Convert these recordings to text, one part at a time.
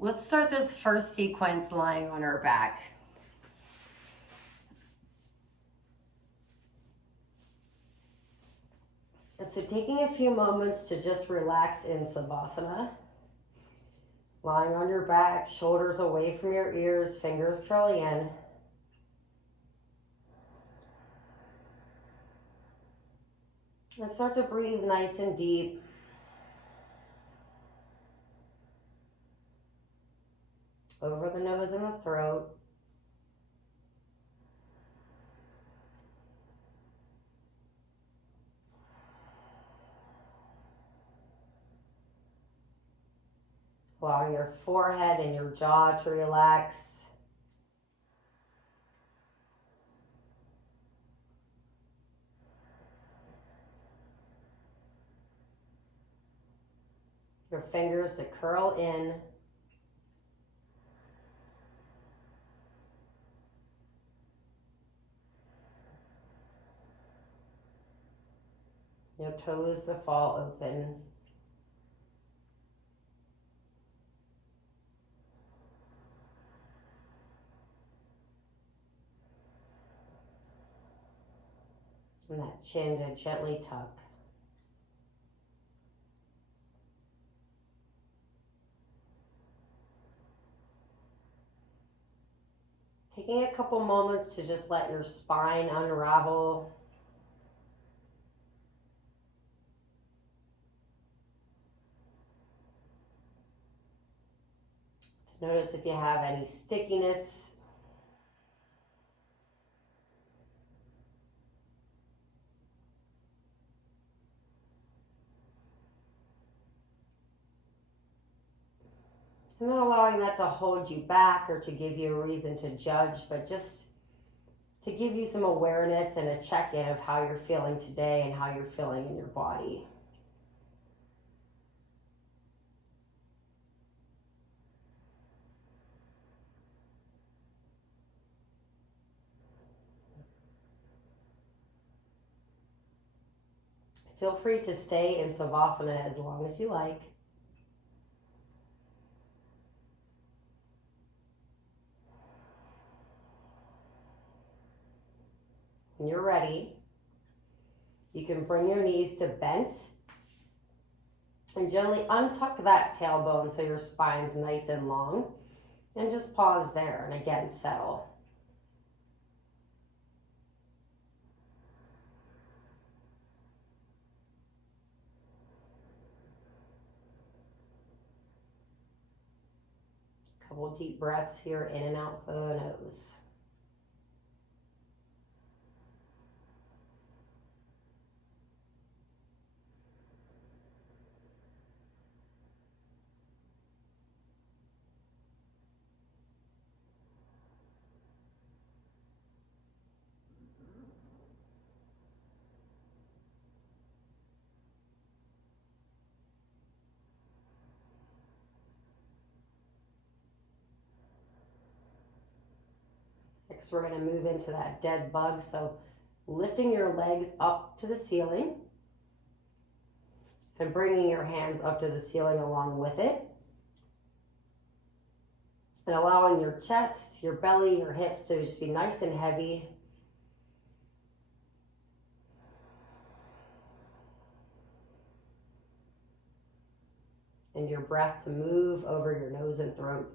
Let's start this first sequence lying on our back. And so taking a few moments to just relax in Savasana. Lying on your back, shoulders away from your ears, fingers curling in. And start to breathe nice and deep. Over the nose and the throat. Allowing your forehead and your jaw to relax. Your fingers to curl in. Your toes to fall open. And that chin to gently tuck. Taking a couple moments to just let your spine unravel. To notice if you have any stickiness. And not allowing that to hold you back or to give you a reason to judge, but just to give you some awareness and a check-in of how you're feeling today and how you're feeling in your body. Feel free to stay in Savasana as long as you like. When you're ready, you can bring your knees to bent and gently untuck that tailbone so your spine's nice and long. And just pause there and again settle. Couple deep breaths here, in and out through the nose. Next, we're going to move into that dead bug. So lifting your legs up to the ceiling and bringing your hands up to the ceiling along with it. And allowing your chest, your belly, your hips to just be nice and heavy. And your breath to move over your nose and throat.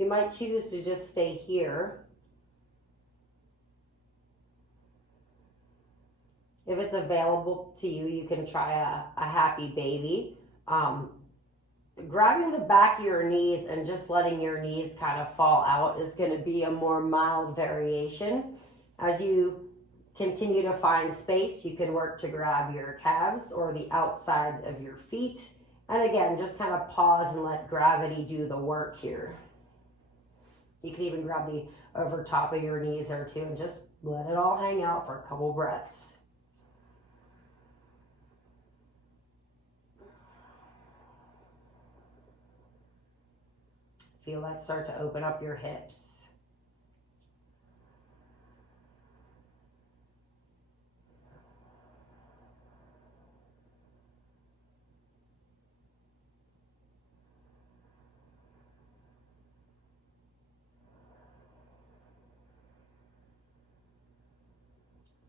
You might choose to just stay here. If it's available to you, you can try a happy baby. Grabbing the back of your knees and just letting your knees kind of fall out is going to be a more mild variation. As you continue to find space, you can work to grab your calves or the outsides of your feet. And again, just kind of pause and let gravity do the work here. You can even grab the over top of your knees there too and just let it all hang out for a couple breaths. Feel that start to open up your hips.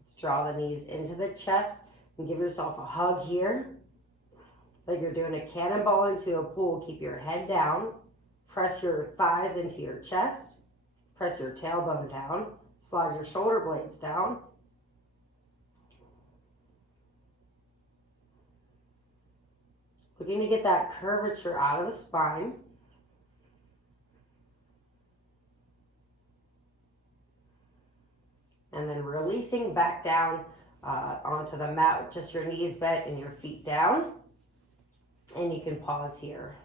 Let's draw the knees into the chest and give yourself a hug here. Like you're doing a cannonball into a pool. Keep your head down. Press your thighs into your chest. Press your tailbone down. Slide your shoulder blades down. Looking to get that curvature out of the spine. And then releasing back down onto the mat with just your knees bent and your feet down. And you can pause here.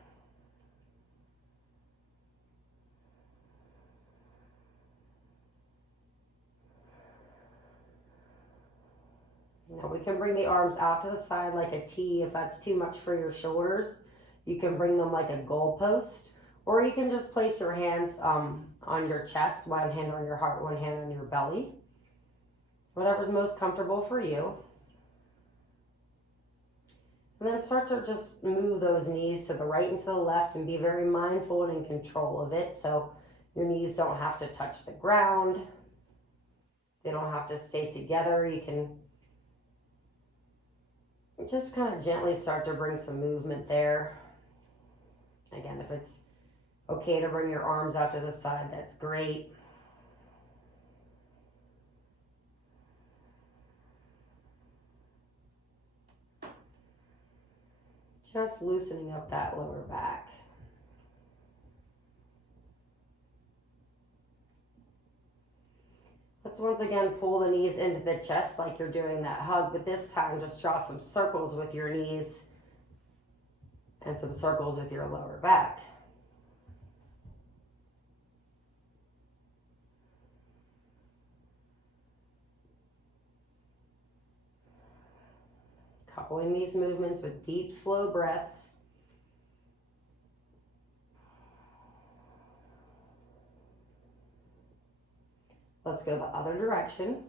Now we can bring the arms out to the side like a T if that's too much for your shoulders. You can bring them like a goalpost, or you can just place your hands on your chest, one hand on your heart, one hand on your belly. Whatever's most comfortable for you. And then start to just move those knees to the right and to the left and be very mindful and in control of it. So your knees don't have to touch the ground. They don't have to stay together. You can just kind of gently start to bring some movement there. Again, if it's okay to bring your arms out to the side, that's great. Just loosening up that lower back. Let's once again pull the knees into the chest like you're doing that hug, but this time just draw some circles with your knees and some circles with your lower back. Coupling these movements with deep, slow breaths. Let's go the other direction.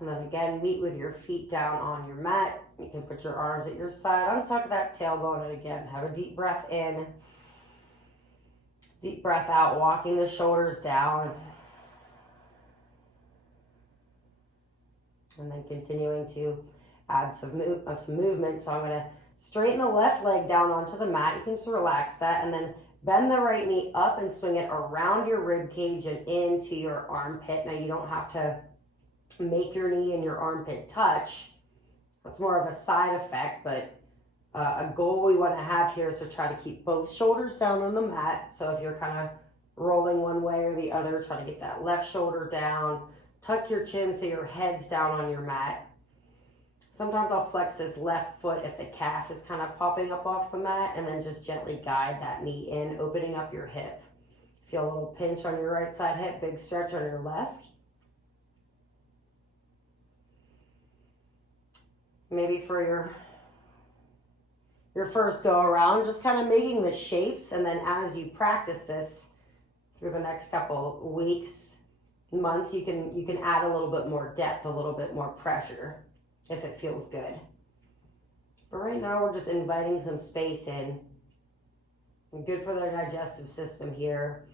And then again, meet with your feet down on your mat. You can put your arms at your side. Untuck that tailbone, and again, have a deep breath in. Deep breath out, walking the shoulders down. And then continuing to add some movement. So I'm going to straighten the left leg down onto the mat. You can just relax that, and then bend the right knee up and swing it around your rib cage and into your armpit. Now you don't have to make your knee and your armpit touch. That's more of a side effect, but a goal we want to have here is to try to keep both shoulders down on the mat. So if you're kind of rolling one way or the other, try to get that left shoulder down. Tuck your chin so your head's down on your mat. Sometimes I'll flex this left foot if the calf is kind of popping up off the mat, and then just gently guide that knee in, opening up your hip. Feel a little pinch on your right side hip, big stretch on your left. Maybe for your first go around, just kind of making the shapes, and then as you practice this through the next couple weeks, months, you can add a little bit more depth, a little bit more pressure if it feels good. But right now we're just inviting some space in. Good for the digestive system here.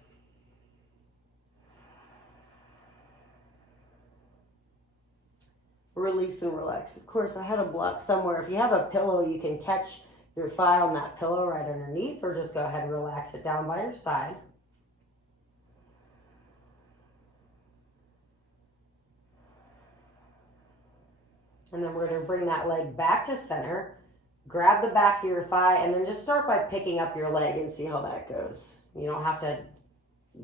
Release and relax. Of course, I had a block somewhere. If you have a pillow, you can catch your thigh on that pillow right underneath, or just go ahead and relax it down by your side. And then we're going to bring that leg back to center. Grab the back of your thigh, and then just start by picking up your leg and see how that goes. You don't have to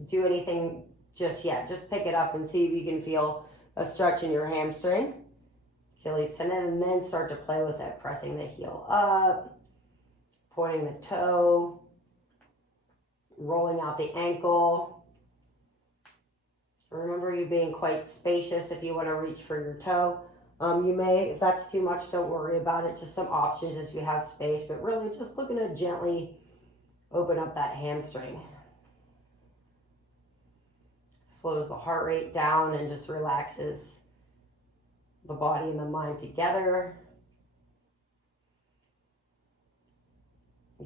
do anything just yet. Just pick it up and see if you can feel a stretch in your hamstring, Achilles tendon, and then start to play with it, pressing the heel up, pointing the toe, rolling out the ankle. Remember, you being quite spacious if you want to reach for your toe. You may, if that's too much, don't worry about it. Just some options as you have space, but really just looking to gently open up that hamstring. Slows the heart rate down and just relaxes the body and the mind together.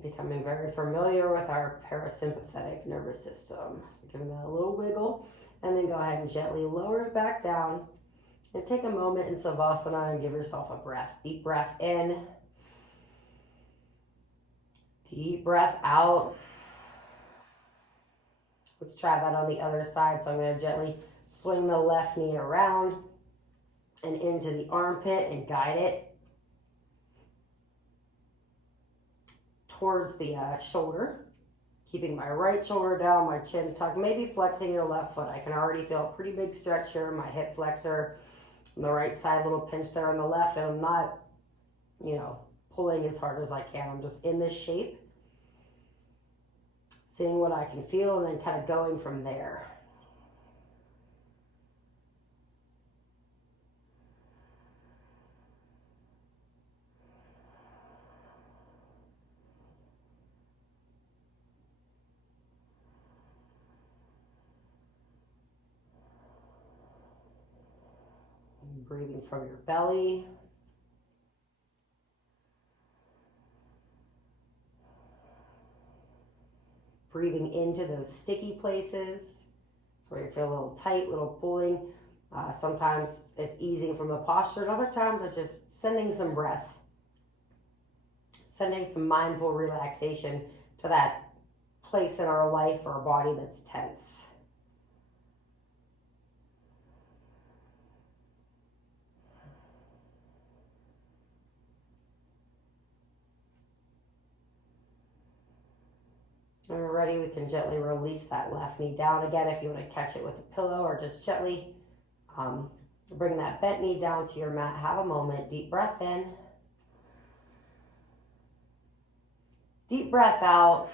Becoming very familiar with our parasympathetic nervous system. So giving that a little wiggle, and then go ahead and gently lower it back down. And take a moment in Savasana and give yourself a breath. Deep breath in. Deep breath out. Let's try that on the other side. So I'm going to gently swing the left knee around and into the armpit and guide it towards the shoulder. Keeping my right shoulder down, my chin tucked, maybe flexing your left foot. I can already feel a pretty big stretch here in my hip flexor. On the right side, a little pinch there on the left, and I'm not, pulling as hard as I can. I'm just in this shape, seeing what I can feel, and then kind of going from there. Breathing from your belly. Breathing into those sticky places where you feel a little tight, little pulling. Sometimes it's easing from the posture, and other times it's just sending some breath, sending some mindful relaxation to that place in our life or our body that's tense. When we're ready, we can gently release that left knee down again if you want to catch it with a pillow, or just gently bring that bent knee down to your mat. Have a moment. Deep breath in. Deep breath out.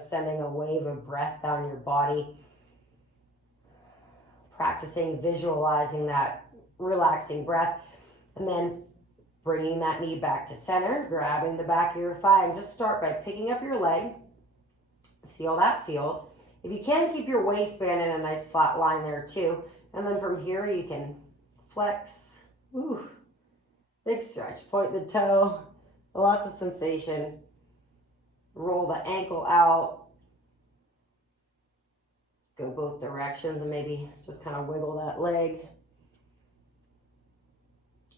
Sending a wave of breath down your body. Practicing visualizing that relaxing breath. And then bringing that knee back to center, grabbing the back of your thigh, and just start by picking up your leg. See how that feels. If you can, keep your waistband in a nice flat line there too. And then from here, you can flex. Ooh, big stretch. Point the toe. Lots of sensation. Roll the ankle out. Go both directions and maybe just kind of wiggle that leg.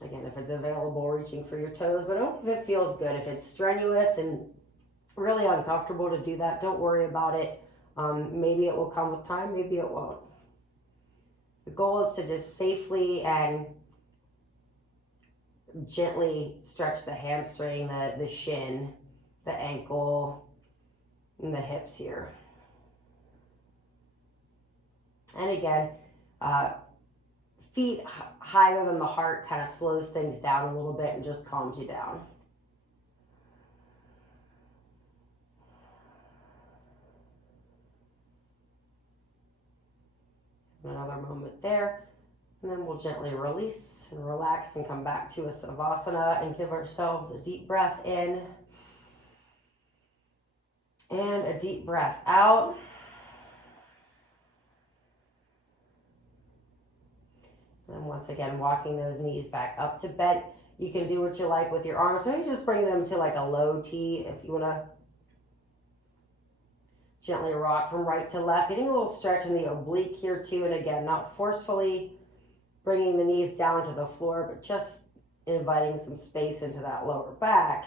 Again, if it's available, reaching for your toes, but only if it feels good. If it's strenuous and really uncomfortable to do that, don't worry about it. Maybe it will come with time, maybe it won't. The goal is to just safely and gently stretch the hamstring, the shin, the ankle, and the hips here. And again, feet higher than the heart kind of slows things down a little bit and just calms you down. Another moment there, and then we'll gently release and relax and come back to a Savasana and give ourselves a deep breath in and a deep breath out. And once again, walking those knees back up to bent. You can do what you like with your arms. Maybe just bring them to like a low T if you want to gently rock from right to left. Getting a little stretch in the oblique here too. And again, not forcefully bringing the knees down to the floor, but just inviting some space into that lower back.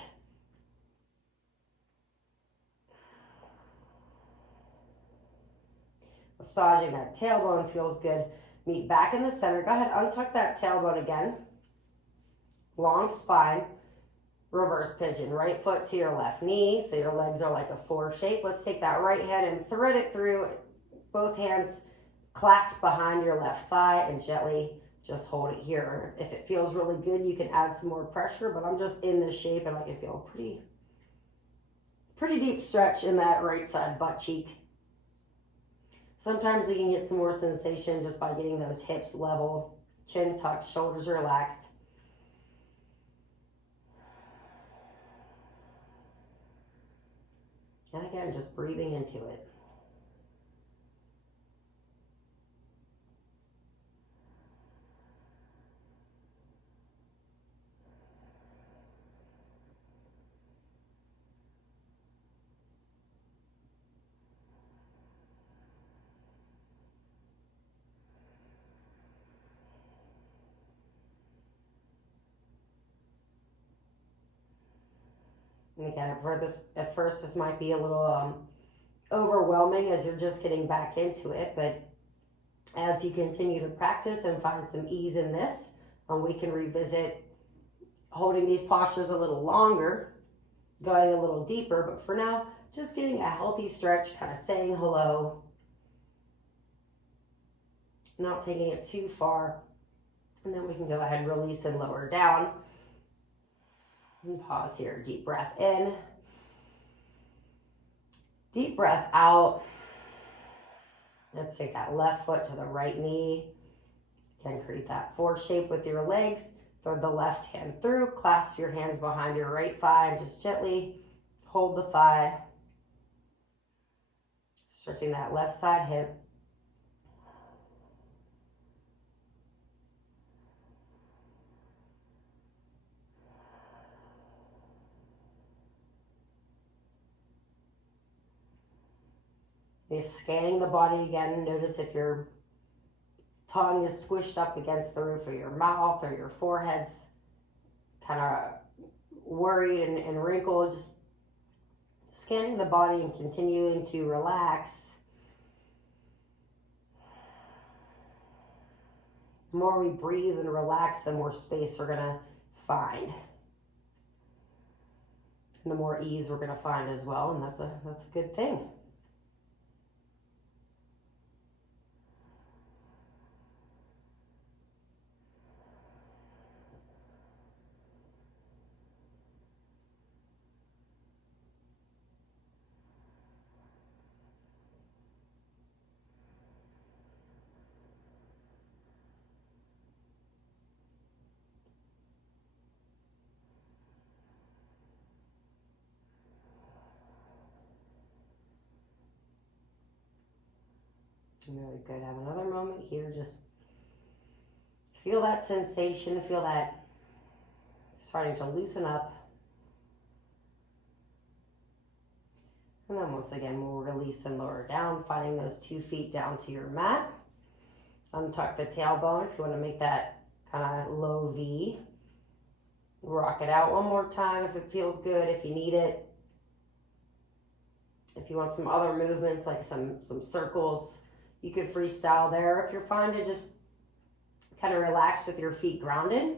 Massaging that tailbone feels good. Meet back in the center. Go ahead, untuck that tailbone again. Long spine. Reverse pigeon. Right foot to your left knee. So your legs are like a 4 shape. Let's take that right hand and thread it through. Both hands clasp behind your left thigh and gently just hold it here. If it feels really good, you can add some more pressure, but I'm just in this shape and I can feel Pretty deep stretch in that right side butt cheek. Sometimes we can get some more sensation just by getting those hips level, chin tucked, shoulders relaxed. And again, just breathing into it. And again, at first, this might be a little overwhelming as you're just getting back into it, but as you continue to practice and find some ease in this, we can revisit holding these postures a little longer, going a little deeper, but for now, just getting a healthy stretch, kind of saying hello, not taking it too far, and then we can go ahead and release and lower down. And pause here, deep breath in, deep breath out. Let's take that left foot to the right knee. Again, create that four shape with your legs. Throw the left hand through, clasp your hands behind your right thigh, and just gently hold the thigh. Stretching that left side hip. You're scanning the body again. Notice if your tongue is squished up against the roof of your mouth or your forehead's kind of worried and wrinkled. Just scanning the body and continuing to relax. The more we breathe and relax, the more space we're going to find. And the more ease we're going to find as well, and that's a good thing. Very good. Have another moment here. Just feel that sensation. Feel that starting to loosen up. And then once again, we'll release and lower down, finding those 2 feet down to your mat. Untuck the tailbone if you want to make that kind of low V. Rock it out one more time if it feels good, if you need it. If you want some other movements like some circles, you could freestyle there. If you're fine to just kind of relax with your feet grounded,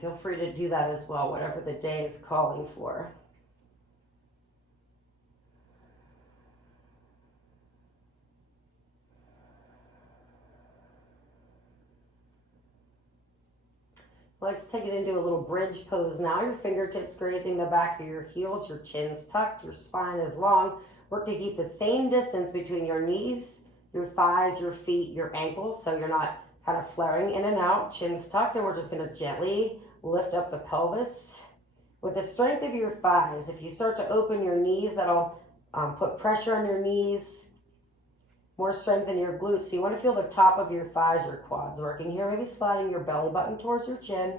feel free to do that as well, whatever the day is calling for. Let's take it into a little bridge pose now. Your fingertips grazing the back of your heels, your chin's tucked, your spine is long. Work to keep the same distance between your knees, your thighs, your feet, your ankles, so you're not kind of flaring in and out. Chin's tucked, and we're just going to gently lift up the pelvis. With the strength of your thighs, if you start to open your knees, that'll put pressure on your knees, more strength in your glutes. So you want to feel the top of your thighs, your quads working here. Maybe sliding your belly button towards your chin.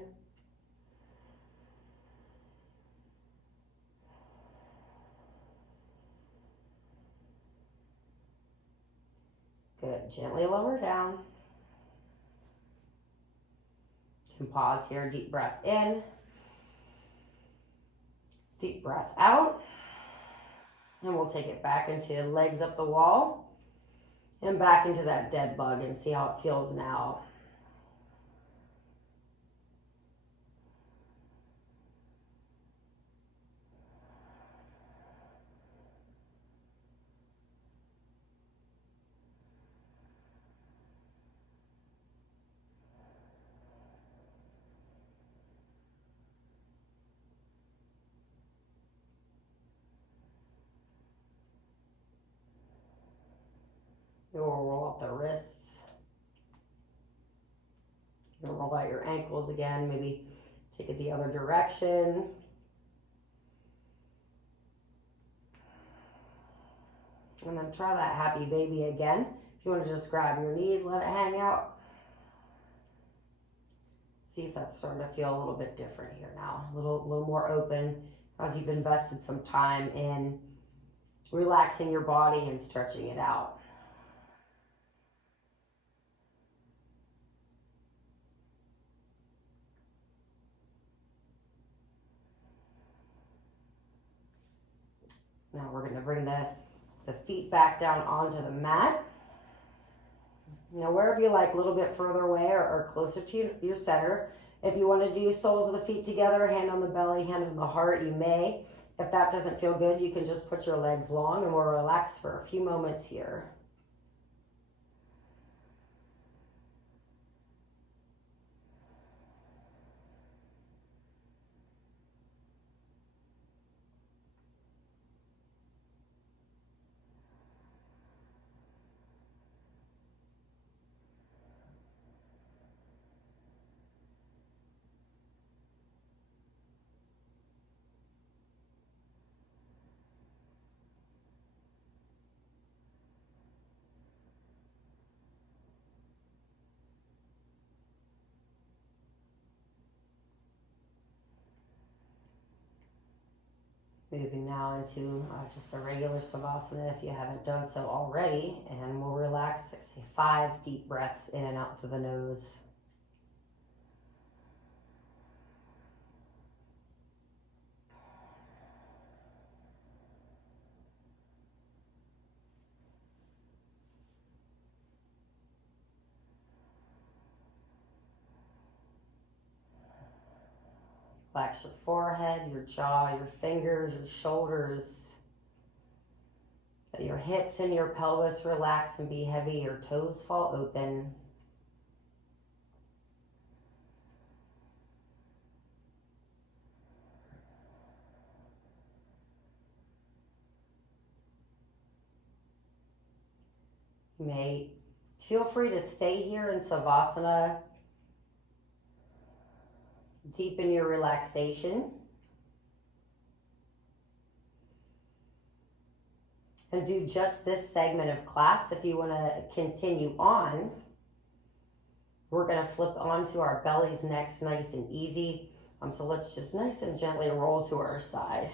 Good. Gently lower down. You can pause here. Deep breath in. Deep breath out. And we'll take it back into legs up the wall and back into that dead bug and see how it feels now. We'll roll out the wrists. You're gonna roll out your ankles again, maybe take it the other direction. And then try that happy baby again. If you want to just grab your knees, let it hang out. See if that's starting to feel a little bit different here now. A little more open as you've invested some time in relaxing your body and stretching it out. Now we're going to bring the feet back down onto the mat. Now wherever you like, a little bit further away or closer to your center. If you want to do soles of the feet together, hand on the belly, hand on the heart, you may. If that doesn't feel good, you can just put your legs long and we'll relax for a few moments here. Moving now into just a regular Savasana if you haven't done so already. And we'll relax, say 5 deep breaths in and out through the nose. Relax your forehead, your jaw, your fingers, your shoulders. Let your hips and your pelvis relax and be heavy. Your toes fall open. You may feel free to stay here in Savasana. Deepen your relaxation. And do just this segment of class. If you want to continue on, we're going to flip onto our bellies next, nice and easy. So let's just nice and gently roll to our side.